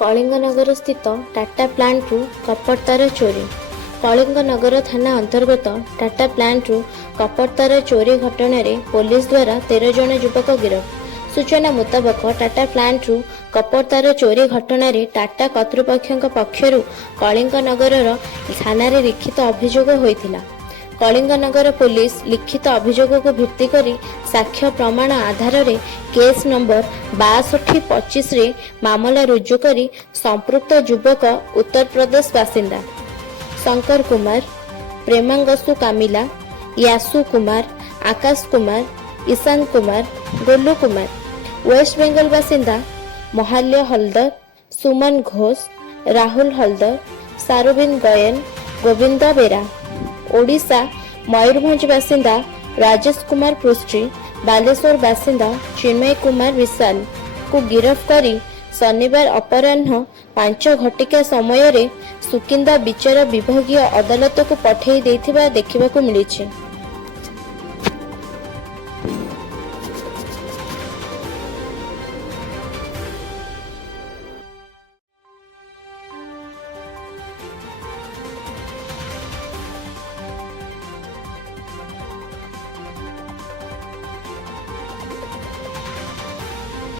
कलिंगनगर स्थित टाटा प्लांट कपड़तार चोरी। कलिंगनगर थाना अंतर्गत टाटा प्लांट कपड़तार चोरी घटन पुलिस द्वारा 13 जन युवक गिरफ। सूचना मुताबक टाटा प्लांट कपड़तार चोरी घटन टाटा कर्तृपक्ष पक्षर कलिंगनगर थाना लिखित अभियोग होता। कलिंगनगर पुलिस लिखित अभियोग को भित्ति करी साक्ष्य प्रमाण आधार रे केस नंबर 6225 रे मामला रुजु करी संपृक्त युवक उत्तर प्रदेश बासिंदा शंकर कुमार, प्रेमांगसु कामिला, यासु कुमार, आकाश कुमार, ईशान कुमार, गोलू कुमार, वेस्ट बेंगल बासिंदा महाल्य हलदर, सुमन घोष, राहुल हलदर, सारुबिन गयन, गोविंद बेरा, ओडिशा मयूरभंज बासिंदा राजेश कुमार पृष्ठी, बालेश्वर बासिंदा चिन्मय कुमार विशाल को गिरफ्त करी शनिवार अपराह्न 5 घटिका समय सुकिंदा बिचार विभागीय अदालत को पठाई देखा मिली।